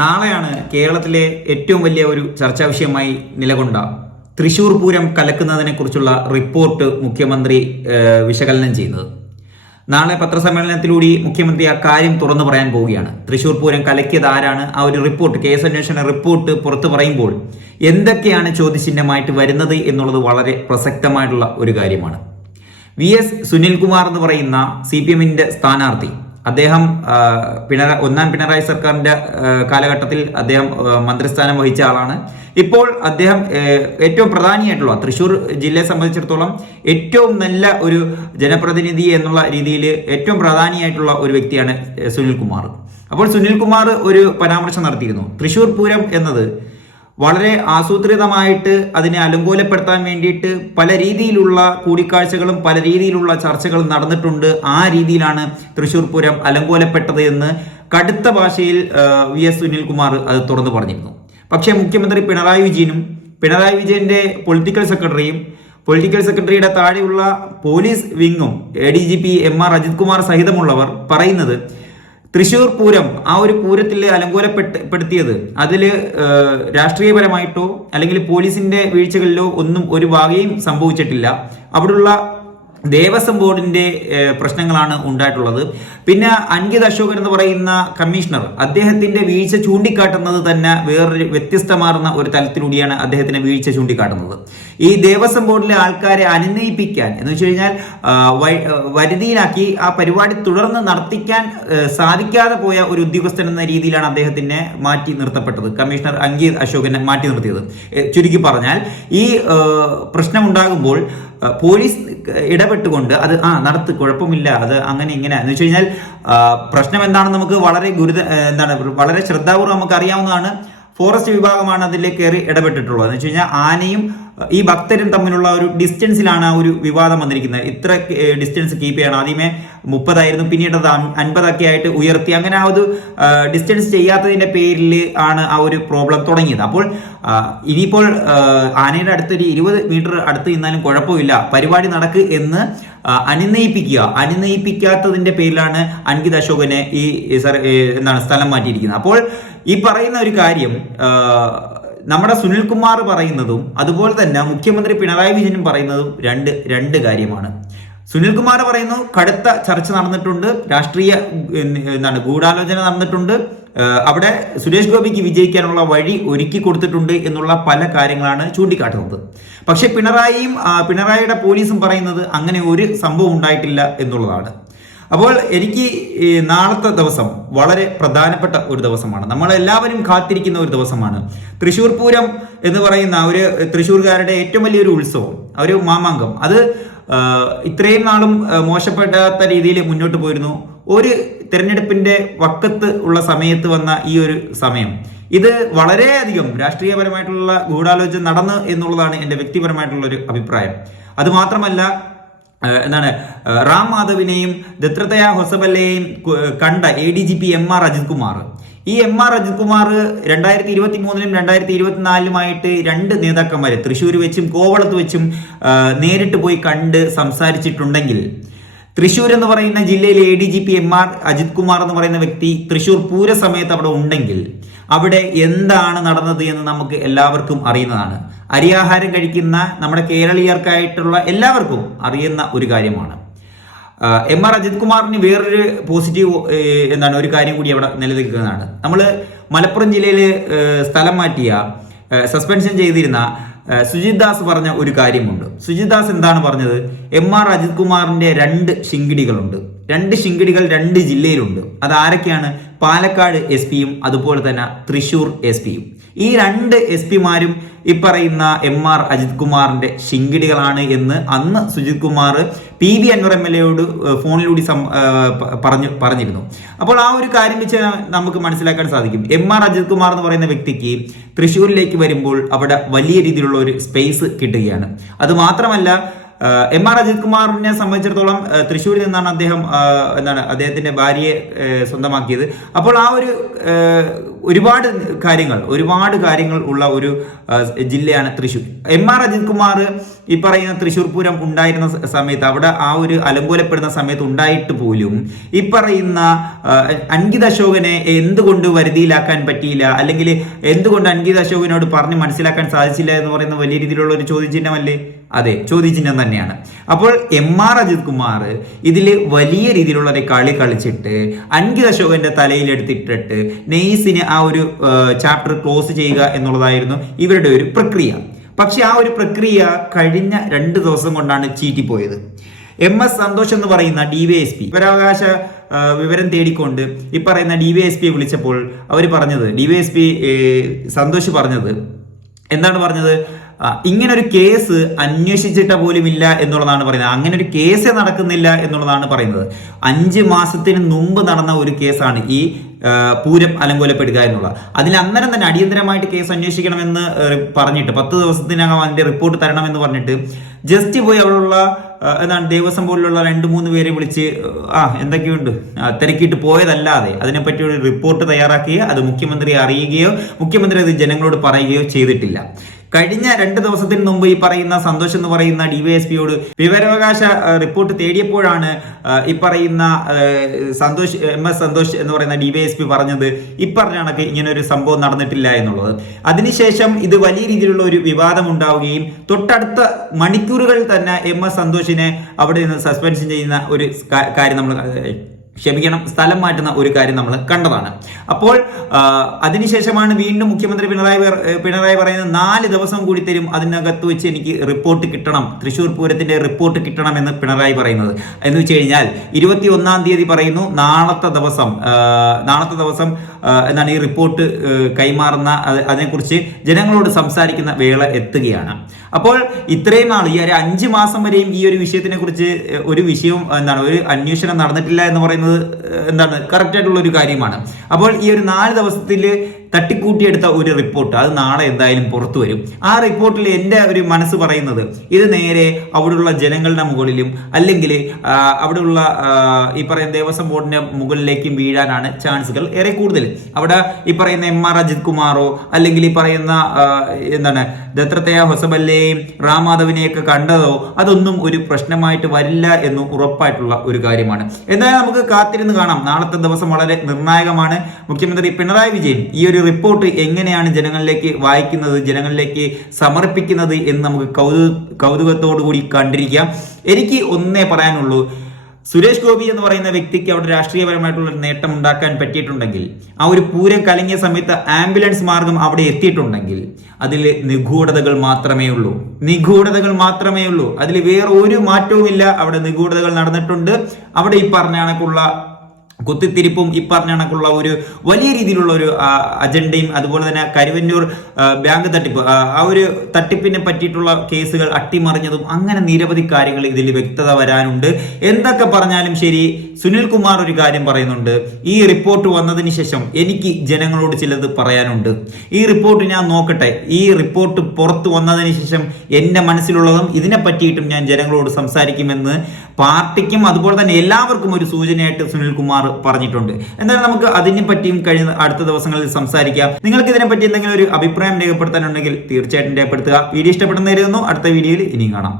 നാളെയാണ് കേരളത്തിലെ ഏറ്റവും വലിയ ഒരു ചർച്ചാ വിഷയമായി നിലകൊണ്ട. തൃശൂർ പൂരം കലക്കുന്നതിനെ കുറിച്ചുള്ള റിപ്പോർട്ട് മുഖ്യമന്ത്രി വിശകലനം ചെയ്യുന്നത്. നാളെ പത്രസമ്മേളനത്തിലൂടെ മുഖ്യമന്ത്രി ആ കാര്യം തുറന്നു പറയാൻ പോവുകയാണ്. തൃശൂർ പൂരം കലക്കിയത് ആരാണ്? ആ ഒരു റിപ്പോർട്ട് കേസ് അന്വേഷണ റിപ്പോർട്ട് പുറത്തു പറയുമ്പോൾ എന്തൊക്കെയാണ് ചോദ്യചിഹ്നമായിട്ട് വരുന്നത് എന്നുള്ളത് വളരെ പ്രസക്തമായിട്ടുള്ള ഒരു കാര്യമാണ്. വി. എസ്. സുനിൽകുമാർ എന്ന് പറയുന്ന സി പി എമ്മിന്റെ സ്ഥാനാർത്ഥി അദ്ദേഹം പിണറ ഒന്നാം പിണറായി സർക്കാരിന്റെ കാലഘട്ടത്തിൽ അദ്ദേഹം മന്ത്രിസ്ഥാനം വഹിച്ച ആളാണ്. ഇപ്പോൾ അദ്ദേഹം ഏറ്റവും പ്രധാനിയായിട്ടുള്ള തൃശ്ശൂർ ജില്ലയെ സംബന്ധിച്ചിടത്തോളം ഏറ്റവും നല്ല ഒരു ജനപ്രതിനിധി എന്നുള്ള രീതിയിൽ ഏറ്റവും പ്രധാനിയായിട്ടുള്ള ഒരു വ്യക്തിയാണ് സുനിൽ സുനിൽകുമാർ. അപ്പോൾ സുനിൽകുമാർ ഒരു പരാമർശം നടത്തിയിരുന്നു. തൃശ്ശൂർ പൂരം എന്നത് വളരെ ആസൂത്രിതമായിട്ട് അതിനെ അലങ്കോലപ്പെടുത്താൻ വേണ്ടിയിട്ട് പല രീതിയിലുള്ള കൂടിക്കാഴ്ചകളും പല രീതിയിലുള്ള ചർച്ചകളും നടന്നിട്ടുണ്ട്. ആ രീതിയിലാണ് തൃശൂർ പൂരം അലങ്കോലപ്പെട്ടത് എന്ന് കടുത്ത ഭാഷയിൽ വി എസ് സുനിൽകുമാർ അത് തുറന്നു പറഞ്ഞിരുന്നു. പക്ഷേ മുഖ്യമന്ത്രി പിണറായി വിജയനും പിണറായി വിജയന്റെ പൊളിറ്റിക്കൽ സെക്രട്ടറിയും പൊളിറ്റിക്കൽ സെക്രട്ടറിയുടെ താഴെയുള്ള police വിങ്ങും A D G P M R Ajith Kumar സഹിതമുള്ളവർ പറയുന്നത് തൃശൂർ പൂരം ആ ഒരു പൂരത്തിൽ അലങ്കോലപ്പെടുത്തിയത് അതിൽ രാഷ്ട്രീയപരമായിട്ടോ അല്ലെങ്കിൽ പോലീസിന്റെ വീഴ്ചകളിലോ ഒന്നും ഒരു വകയും സംഭവിച്ചിട്ടില്ല. അവിടെയുള്ള ദേവസ്വം ബോർഡിന്റെ പ്രശ്നങ്ങളാണ് ഉണ്ടായിട്ടുള്ളത്. പിന്നെ അങ്കിത് അശോകൻ എന്ന് പറയുന്ന കമ്മീഷണർ അദ്ദേഹത്തിന്റെ വീഴ്ച ചൂണ്ടിക്കാട്ടുന്നത് തന്നെ വേറൊരു വ്യത്യസ്തമാർന്ന ഒരു തലത്തിലൂടെയാണ് അദ്ദേഹത്തിന്റെ വീഴ്ച ചൂണ്ടിക്കാട്ടുന്നത്. ഈ ദേവസ്വം ബോർഡിലെ ആൾക്കാരെ അനുനയിപ്പിക്കാൻ എന്ന് വെച്ച് കഴിഞ്ഞാൽ വരുതിയിലാക്കി ആ പരിപാടി തുടർന്ന് നടത്തിക്കാൻ സാധിക്കാതെ പോയ ഒരു ഉദ്യോഗസ്ഥൻ എന്ന രീതിയിലാണ് അദ്ദേഹത്തിനെ മാറ്റി നിർത്തപ്പെട്ടത്. കമ്മീഷണർ അങ്കിത് അശോകനെ മാറ്റി നിർത്തിയത്. ചുരുക്കി പറഞ്ഞാൽ ഈ പ്രശ്നമുണ്ടാകുമ്പോൾ പോലീസ് ഇടപെട്ടുകൊണ്ട് അത് ആ നടത്ത് കുഴപ്പമില്ല അത് അങ്ങനെ ഇങ്ങനെ. എന്ന് വെച്ച് കഴിഞ്ഞാൽ പ്രശ്നം എന്താണെന്ന് നമുക്ക് വളരെ ഗുരുത എന്താണ് വളരെ ശ്രദ്ധാപൂർവം നമുക്ക് അറിയാവുന്നതാണ് ഫോറസ്റ്റ് വിഭാഗമാണ് അതിലേക്ക് കയറി ഇടപെട്ടിട്ടുള്ളത്. എന്ന് വെച്ച് കഴിഞ്ഞാൽ ആനയും ഈ ഭക്തരും തമ്മിലുള്ള ഒരു ഡിസ്റ്റൻസിലാണ് ആ ഒരു വിവാദം വന്നിരിക്കുന്നത്. ഇത്ര ഡിസ്റ്റൻസ് കീപ്പ് ചെയ്യണം. ആദ്യമേ മുപ്പതായിരുന്നു പിന്നീട് അത് അൻ- അൻപതൊക്കെ ആയിട്ട് ഉയർത്തി. അങ്ങനെ ആ ഒരു ഡിസ്റ്റൻസ് ചെയ്യാത്തതിന്റെ പേരിൽ ആണ് ആ ഒരു പ്രോബ്ലം തുടങ്ങിയത്. അപ്പോൾ ഇനിയിപ്പോൾ ആനയുടെ അടുത്തൊരു ഇരുപത് മീറ്റർ അടുത്ത് നിന്നാലും കുഴപ്പമില്ല. പരിപാടി നടക്ക് എന്ന് അനുനയിപ്പിക്കുക. അനുനയിപ്പിക്കാത്തതിന്റെ പേരിലാണ് അൻകിത് അശോകനെ ഈ എന്താണ് സ്ഥലം മാറ്റിയിരിക്കുന്നത്. അപ്പോൾ ഈ പറയുന്ന ഒരു കാര്യം നമ്മുടെ സുനിൽകുമാർ പറയുന്നതും അതുപോലെ തന്നെ മുഖ്യമന്ത്രി പിണറായി വിജയനും പറയുന്നതും രണ്ട് രണ്ട് കാര്യമാണ്. സുനിൽകുമാർ പറയുന്നു കടുത്ത ചർച്ച നടന്നിട്ടുണ്ട് രാഷ്ട്രീയ എന്താണ് ഗൂഢാലോചന നടന്നിട്ടുണ്ട്. അവിടെ സുരേഷ് ഗോപിക്ക് വിജയിക്കാനുള്ള വഴി ഒരുക്കി കൊടുത്തിട്ടുണ്ട് എന്നുള്ള പല കാര്യങ്ങളാണ് ചൂണ്ടിക്കാട്ടുന്നത്. പക്ഷെ പിണറായിയും പിണറായിയുടെ പോലീസും പറയുന്നത് അങ്ങനെ ഒരു സംഭവം ഉണ്ടായിട്ടില്ല എന്നുള്ളതാണ്. അപ്പോൾ എനിക്ക് നാളത്തെ ദിവസം വളരെ പ്രധാനപ്പെട്ട ഒരു ദിവസമാണ്. നമ്മളെല്ലാവരും കാത്തിരിക്കുന്ന ഒരു ദിവസമാണ്. തൃശ്ശൂർ പൂരം എന്ന് പറയുന്ന ഒരു തൃശ്ശൂർകാരുടെ ഏറ്റവും വലിയൊരു ഉത്സവം ഒരു മാമാങ്കം. അത് ഇത്രയും നാളും മോശപ്പെടാത്ത രീതിയിൽ മുന്നോട്ട് പോയിരുന്നു. ഒരു തിരഞ്ഞെടുപ്പിന്റെ വക്കത്ത് ഉള്ള സമയത്ത് വന്ന ഈ ഒരു സമയം. ഇത് വളരെയധികം രാഷ്ട്രീയപരമായിട്ടുള്ള ഗൂഢാലോചന നടന്ന് എന്നുള്ളതാണ് എന്റെ വ്യക്തിപരമായിട്ടുള്ള ഒരു അഭിപ്രായം. അത് മാത്രമല്ല ഏഹ് എന്താണ്? റാം മാധവിനെയും ദത്രതയ ഹൊസബല്ലയെയും കണ്ട A D G P M R Ajith Kumar. ഈ എം ആർ അജിത് കുമാർ രണ്ടായിരത്തി ഇരുപത്തി മൂന്നിലും രണ്ടായിരത്തി ഇരുപത്തിനാലിലുമായിട്ട് രണ്ട് നേതാക്കന്മാരെ തൃശ്ശൂർ വെച്ചും കോവളത്ത് വെച്ചും നേരിട്ട് പോയി കണ്ട് സംസാരിച്ചിട്ടുണ്ടെങ്കിൽ തൃശ്ശൂർ എന്ന് പറയുന്ന ജില്ലയിലെ A D G P M R Ajith Kumar എന്ന് പറയുന്ന വ്യക്തി തൃശ്ശൂർ പൂര സമയത്ത് അവിടെ ഉണ്ടെങ്കിൽ അവിടെ എന്താണ് നടന്നത് എന്ന് നമുക്ക് എല്ലാവർക്കും അറിയുന്നതാണ്. അരിയാഹാരം കഴിക്കുന്ന നമ്മുടെ കേരളീയർക്കായിട്ടുള്ള എല്ലാവർക്കും അറിയുന്ന ഒരു കാര്യമാണ്. എം ആർ അജിത് കുമാറിന് വേറൊരു പോസിറ്റീവ് എന്താണ് ഒരു കാര്യം കൂടി അവിടെ നിലനിൽക്കുന്നതാണ്. നമ്മൾ മലപ്പുറം ജില്ലയിൽ സ്ഥലം മാറ്റിയ സസ്പെൻഷൻ ചെയ്തിരുന്ന സുജിത് ദാസ് പറഞ്ഞ ഒരു കാര്യമുണ്ട്. സുജിത് ദാസ് എന്താണ് പറഞ്ഞത്? എം ആർ അജിത് കുമാറിന്റെ രണ്ട് ശിങ്കിടികളുണ്ട്. രണ്ട് ശിങ്കിടികൾ രണ്ട് ജില്ലയിലുണ്ട്. അത് ആരൊക്കെയാണ്? പാലക്കാട് എസ് പിയും അതുപോലെ തന്നെ തൃശൂർ എസ് പിയും. ഈ രണ്ട് എസ് പിമാരും ഈ പറയുന്ന എം ആർ അജിത് കുമാറിന്റെ ശിങ്കിടികളാണ് എന്ന് അന്ന് Sujith Kumar P V Anvar M L എയോട് ഫോണിലൂടെ പറഞ്ഞു പറഞ്ഞിരുന്നു. അപ്പോൾ ആ ഒരു കാര്യം വെച്ച് നമുക്ക് മനസ്സിലാക്കാൻ സാധിക്കും. എം ആർ അജിത് കുമാർ എന്ന് പറയുന്ന വ്യക്തിക്ക് തൃശ്ശൂരിലേക്ക് വരുമ്പോൾ അവിടെ വലിയ രീതിയിലുള്ള ഒരു സ്പേസ് കിട്ടുകയാണ്. അത് മാത്രമല്ല എം ആർ അജിത് കുമാറിനെ സംബന്ധിച്ചിടത്തോളം തൃശ്ശൂരിൽ നിന്നാണ് അദ്ദേഹം എന്താണ് അദ്ദേഹത്തിന്റെ ഭാര്യയെ സ്വന്തമാക്കിയത്. അപ്പോൾ ആ ഒരു ഒരുപാട് കാര്യങ്ങൾ ഒരുപാട് കാര്യങ്ങൾ ഉള്ള ഒരു ജില്ലയാണ് തൃശ്ശൂർ. എം ആർ അജിത് കുമാർ ഈ പറയുന്ന തൃശ്ശൂർ പൂരം ഉണ്ടായിരുന്ന സമയത്ത് അവിടെ ആ ഒരു അലങ്കോലപ്പെടുന്ന സമയത്ത് ഉണ്ടായിട്ട് പോലും ഈ പറയുന്ന അൻകിത് അശോകനെ എന്തുകൊണ്ട് വരുതിയിലാക്കാൻ പറ്റിയില്ല? അല്ലെങ്കിൽ എന്തുകൊണ്ട് അൻകിത് അശോകനോട് പറഞ്ഞ് മനസ്സിലാക്കാൻ സാധിച്ചില്ല എന്ന് പറയുന്ന വലിയ രീതിയിലുള്ള ഒരു ചോദ്യചിഹ്നമല്ലേ? അതെ ചോദ്യചിഹ്നം തന്നെയാണ്. അപ്പോൾ എം ആർ അജിത് കുമാർ ഇതിൽ വലിയ രീതിയിലുള്ള ഒരു കളി കളിച്ചിട്ട് അൻകിത് അശോകന്റെ തലയിൽ എടുത്തിട്ടിട്ട് നെയ്സിന് ആ ഒരു ചാപ്റ്റർ ക്ലോസ് ചെയ്യുക എന്നുള്ളതായിരുന്നു ഇവരുടെ ഒരു പ്രക്രിയ. പക്ഷെ ആ ഒരു പ്രക്രിയ കഴിഞ്ഞ രണ്ട് ദിവസം കൊണ്ടാണ് ചീറ്റിപ്പോയത്. എം എസ് സന്തോഷ് എന്ന് പറയുന്ന ഡി വി എസ് പി വിവരാവകാശ വിവരം തേടിക്കൊണ്ട് ഈ പറയുന്ന ഡി വി എസ് വിളിച്ചപ്പോൾ അവർ പറഞ്ഞത് D V S P Santhosh പറഞ്ഞത് എന്താണ് പറഞ്ഞത്? ഇങ്ങനൊരു കേസ് അന്വേഷിച്ചിട്ട പോലുമില്ല എന്നുള്ളതാണ് പറയുന്നത്. അങ്ങനെ ഒരു കേസ് നടക്കുന്നില്ല എന്നുള്ളതാണ് പറയുന്നത്. അഞ്ച് മാസത്തിന് മുമ്പ് നടന്ന ഒരു കേസാണ് ഈ പൂരം അലങ്കോലപ്പെടുക എന്നുള്ളത്. അതിൽ അന്നേരം തന്നെ അടിയന്തരമായിട്ട് കേസ് അന്വേഷിക്കണമെന്ന് പറഞ്ഞിട്ട് പത്ത് ദിവസത്തിനകം അതിന്റെ റിപ്പോർട്ട് തരണമെന്ന് പറഞ്ഞിട്ട് ജസ്റ്റ് പോയി അവിടെയുള്ള എന്താണ് ദേവസ്വം പോലുള്ള രണ്ട് മൂന്ന് പേരെ വിളിച്ച് ആ എന്തൊക്കെയുണ്ട്? തിരക്കിയിട്ട് പോയതല്ലാതെ അതിനെപ്പറ്റി ഒരു റിപ്പോർട്ട് തയ്യാറാക്കുകയോ അത് മുഖ്യമന്ത്രിയെ അറിയുകയോ മുഖ്യമന്ത്രി അത് ജനങ്ങളോട് പറയുകയോ ചെയ്തിട്ടില്ല. കഴിഞ്ഞ രണ്ട് ദിവസത്തിന് മുമ്പ് ഈ പറയുന്ന സന്തോഷ് എന്ന് പറയുന്ന ഡിവൈഎസ്പിയോട് വിവരാവകാശ റിപ്പോർട്ട് തേടിയപ്പോഴാണ് ഈ പറയുന്ന സന്തോഷ് എം എസ് സന്തോഷ് എന്ന് പറയുന്ന ഡിവൈഎസ്പി പറഞ്ഞത് ഇപ്പറഞ്ഞ പറഞ്ഞ കണക്ക് ഇങ്ങനെ ഒരു സംഭവം നടന്നിട്ടില്ല എന്നുള്ളത്. അതിനുശേഷം ഇത് വലിയ രീതിയിലുള്ള ഒരു വിവാദം ഉണ്ടാവുകയും തൊട്ടടുത്ത മണിക്കൂറുകളിൽ തന്നെ എം എസ് സന്തോഷിനെ അവിടെ നിന്ന് സസ്പെൻഷൻ ചെയ്യുന്ന ഒരു കാര്യം നമ്മൾ ക്ഷമിക്കണം സ്ഥലം മാറ്റുന്ന ഒരു കാര്യം നമ്മൾ കണ്ടതാണ്. അപ്പോൾ അതിനുശേഷമാണ് വീണ്ടും മുഖ്യമന്ത്രി പിണറായി പിണറായി പറയുന്നത് നാല് ദിവസം കൂടി തരും അതിനകത്ത് വെച്ച് എനിക്ക് റിപ്പോർട്ട് കിട്ടണം തൃശൂർ പൂരത്തിന്റെ റിപ്പോർട്ട് കിട്ടണം എന്ന് പിണറായി പറയുന്നത്. എന്ന് വെച്ച് കഴിഞ്ഞാൽ ഇരുപത്തി ഒന്നാം തീയതി പറയുന്നു നാളത്തെ ദിവസം നാളത്തെ ദിവസം എന്നാണ് ഈ റിപ്പോർട്ട് കൈമാറുന്ന അതിനെക്കുറിച്ച് ജനങ്ങളോട് സംസാരിക്കുന്ന വേള എത്തുകയാണ്. അപ്പോൾ ഇത്രയും നാൾ ഈ ഒരു അഞ്ച് മാസം വരെയും ഈ ഒരു വിഷയത്തിനെ കുറിച്ച് ഒരു വിഷയം എന്താണ് ഒരു അന്വേഷണം നടന്നിട്ടില്ല എന്ന് പറയുന്നത് ഏഹ്, എന്താണ് കറക്റ്റ് ആയിട്ടുള്ള ഒരു കാര്യമാണ്. അപ്പോൾ ഈ ഒരു നാല് ദിവസത്തിൽ തട്ടിക്കൂട്ടിയെടുത്ത ഒരു റിപ്പോർട്ട് അത് നാളെ എന്തായാലും പുറത്തു വരും. ആ റിപ്പോർട്ടിൽ എന്റെ ഒരു മനസ്സ് പറയുന്നത് ഇത് നേരെ അവിടെയുള്ള ജനങ്ങളുടെ മുകളിലും അല്ലെങ്കിൽ അവിടെയുള്ള ഈ പറയുന്ന ദേവസ്വം ബോർഡിന്റെ മുകളിലേക്കും വീഴാനാണ് ചാൻസുകൾ ഏറെ കൂടുതൽ. അവിടെ ഈ പറയുന്ന എം ആർ അജിത് കുമാറോ അല്ലെങ്കിൽ ഈ പറയുന്ന എന്താണ് ദത്രത്തയ ഹൊസബല്ലയെയും റാമാധവിനെയൊക്കെ കണ്ടതോ അതൊന്നും ഒരു പ്രശ്നമായിട്ട് വരില്ല എന്ന് ഉറപ്പായിട്ടുള്ള ഒരു കാര്യമാണ്. എന്തായാലും നമുക്ക് കാത്തിരുന്ന് കാണാം. നാളത്തെ ദിവസം വളരെ നിർണായകമാണ്. മുഖ്യമന്ത്രി പിണറായി വിജയൻ ഈ ഒരു റിപ്പോർട്ട് എങ്ങനെയാണ് ജനങ്ങളിലേക്ക് വായിക്കുന്നത് ജനങ്ങളിലേക്ക് സമർപ്പിക്കുന്നത് എന്ന് നമുക്ക് കൗതു കൗതുകത്തോടു കൂടി കണ്ടിരിക്കാം. എനിക്ക് ഒന്നേ പറയാനുള്ളൂ. സുരേഷ് ഗോപി എന്ന് പറയുന്ന വ്യക്തിക്ക് അവിടെ രാഷ്ട്രീയപരമായിട്ടുള്ള ഒരു നേട്ടം ഉണ്ടാക്കാൻ പറ്റിയിട്ടുണ്ടെങ്കിൽ ആ ഒരു പൂരം കലങ്ങിയ സമയത്ത് ആംബുലൻസ് മാർഗം അവിടെ എത്തിയിട്ടുണ്ടെങ്കിൽ അതിൽ നിഗൂഢതകൾ മാത്രമേ ഉള്ളൂ. നിഗൂഢതകൾ മാത്രമേ ഉള്ളൂ. അതിൽ വേറെ ഒരു മാറ്റവുമില്ല. അവിടെ നിഗൂഢതകൾ നടന്നിട്ടുണ്ട്. അവിടെ ഈ പറഞ്ഞ കണക്കുള്ള കുത്തിത്തിരിപ്പും ഈ പറഞ്ഞ കണക്കുള്ള ഒരു വലിയ രീതിയിലുള്ള ഒരു അജണ്ടയും അതുപോലെ തന്നെ കരുവന്നൂർ ബാങ്ക് തട്ടിപ്പ് ആ, ആ ഒരു തട്ടിപ്പിനെ പറ്റിയിട്ടുള്ള കേസുകൾ അട്ടിമറിഞ്ഞതും അങ്ങനെ നിരവധി കാര്യങ്ങൾ ഇതിൽ വ്യക്തത വരാനുണ്ട്. എന്തൊക്കെ പറഞ്ഞാലും ശരി സുനിൽ കുമാർ ഒരു കാര്യം പറയുന്നുണ്ട്. ഈ റിപ്പോർട്ട് വന്നതിന് ശേഷം എനിക്ക് ജനങ്ങളോട് ചിലത് പറയാനുണ്ട്. ഈ റിപ്പോർട്ട് ഞാൻ നോക്കട്ടെ. ഈ റിപ്പോർട്ട് പുറത്തു വന്നതിന് ശേഷം എന്റെ മനസ്സിലുള്ളതും ഇതിനെ പറ്റിയിട്ടും ഞാൻ ജനങ്ങളോട് സംസാരിക്കുമെന്ന് പാർട്ടിക്കും അതുപോലെ തന്നെ എല്ലാവർക്കും ഒരു സൂചനയായിട്ട് സുനിൽ കുമാർ പറഞ്ഞിട്ടുണ്ട്. എന്തായാലും നമുക്ക് അതിനെ പറ്റിയും കഴിഞ്ഞ അടുത്ത ദിവസങ്ങളിൽ സംസാരിക്കാം. നിങ്ങൾക്ക് ഇതിനെ പറ്റി എന്തെങ്കിലും ഒരു അഭിപ്രായം രേഖപ്പെടുത്താനുണ്ടെങ്കിൽ തീർച്ചയായിട്ടും രേഖപ്പെടുത്തുക. വീഡിയോ ഇഷ്ടപ്പെടുന്നതായിരുന്നു അടുത്ത വീഡിയോയിൽ ഇനിയും കാണാം.